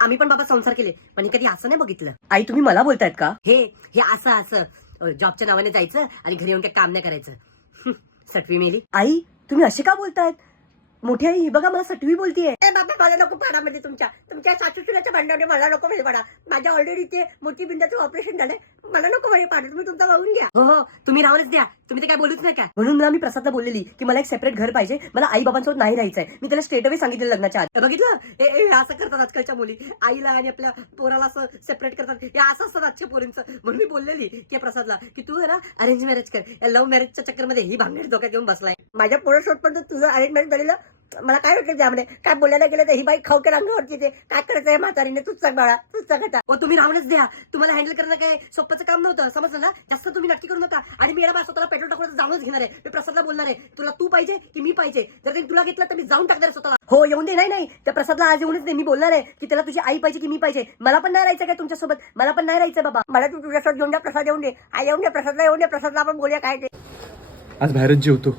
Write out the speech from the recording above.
आम्ही पण बाबा संसार केले, पण कधी असं नाही बघितलं. आई तुम्ही मला बोलतायत का? हे हे असं जॉबच्या नावाने जायचं आणि घरी येऊन काही काम नाही करायचं. सटवी मेली. आई तुम्ही असे का बोलतायत? मोठी आई ही बघा मला सटवी बोलतीये. ए बाबा मला नको पाडामध्ये तुमच्या सासूसुराच्या भांडणाने मला नको म्हणजे पाडा. माझ्या ऑलरेडी ते मोठी बिंदाचं ऑपरेशन झालंय, मला नको म्हणजे पाडा. तुम्ही तुमचा वळून घ्या. हो तुम्ही राहूनच द्या. तुम्ही ते काय बोलूच नाही का? म्हणून मला मी प्रसादला बोललेली की मला एक सेपरेट घर पाहिजे, मला आई बाबांसोबत नाही राहायचंय. मी त्याला स्ट्रेट अवे सांगितलं लग्नाच्या आधी. बघितलं हे असं करतात आजकालच्या मुली, आईला आणि आपल्या पोराला असं सेपरेट करतात. हे असं असतं आजच्या पोरींचं. म्हणून मी बोललेली की प्रसादला की तू आहे ना अरेंज मॅरेज कर. या लव्ह मॅरेजच्या चक्करमध्ये ही भांडण डोक्यात घेऊन बसलाय. माझ्या पोरासोबत पण तुझं अरेंज मॅरेज झालेलं मला काय वाटलं त्यामध्ये काय बोलायला गेलं तर ही बाई खावके अंगावरची ते काय करायचंय म्हातारीने. तूच सांग बाळा, तूच सांग आता. तुम्ही राहूनच द्या. तुम्हाला हँडल करणं काय सोपंचं काम नव्हतं, समजलं ना? जास्त तुम्ही नक्की करू नका. आणि मी याला स्वतःला पेट्रोल टाकून जाऊनच घेणार आहे. मी प्रसादला बोलणार आहे तुला तू पाहिजे की मी पाहिजे. जर त्यांनी तुला घेतलं तर मी जाऊन टाकणार स्वतःला. हो येऊन दे. नाही त्या प्रसादला आज येऊनच दे. मी बोलणार आहे की त्याला तुझी आई पाहिजे की मी पाहिजे. मला पण नाही राहायचं काय तुमच्यासोबत, मला पण नाही राहायचं बाबा. मला तू तुझ्यासोबत घेऊन द्या. प्रसाद येऊन दे. आई येऊन दे. प्रसादला येऊन दे. प्रसादला आपण बोलूया काय ते. आज बाहेरच जेवतो.